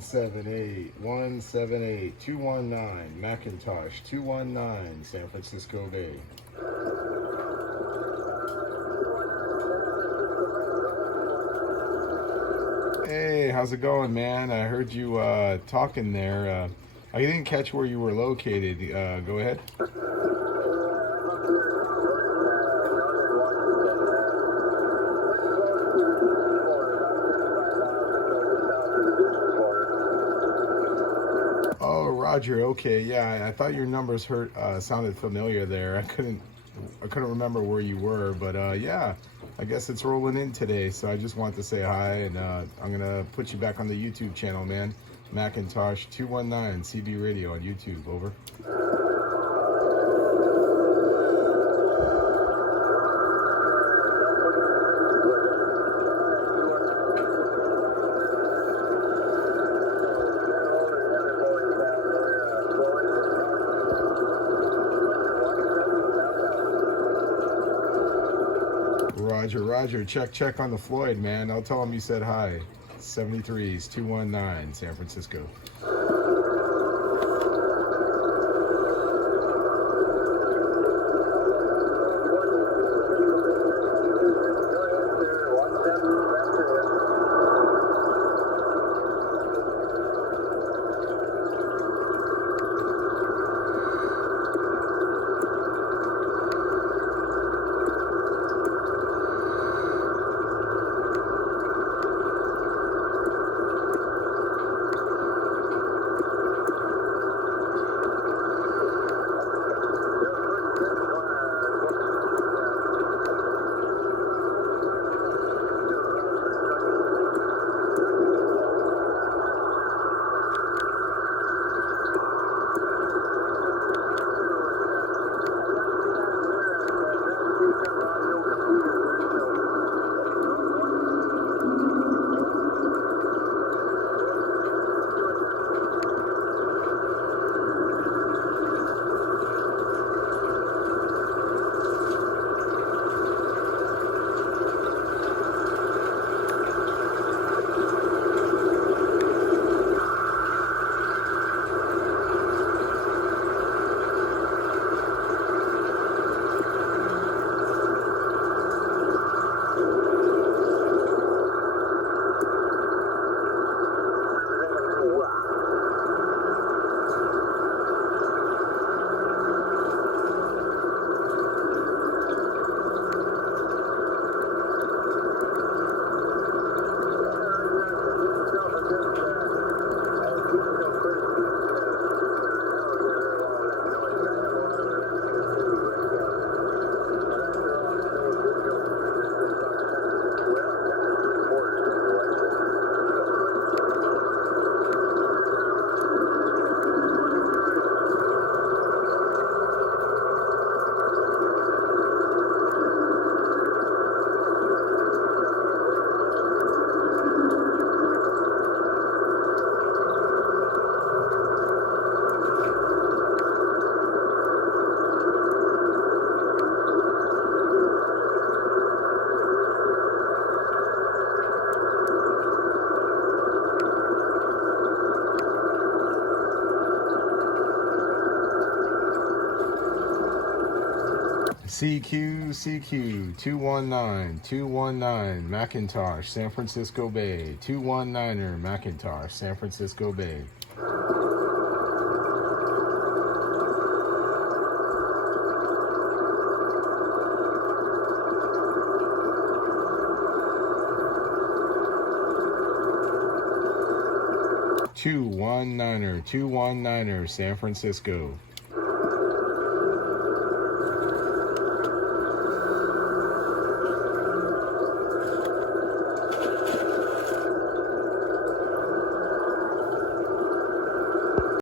178 219 Macintosh 219 San Francisco Bay. Hey, how's it going, man? I heard you talking there. I didn't catch where you were located. Go ahead. Oh, Roger. Okay, yeah. I thought your numbers sounded familiar there. I couldn't remember where you were, but yeah. I guess it's rolling in today, so I just want to say hi, and I'm gonna put you back on the YouTube channel, man. Macintosh 219 CB Radio on YouTube. Over. Roger, Roger. Check on the Floyd, man. I'll tell him you said hi. 73s 219 San Francisco. CQ 219 Macintosh San Francisco Bay 219er Macintosh San Francisco Bay. Two one niner San Francisco.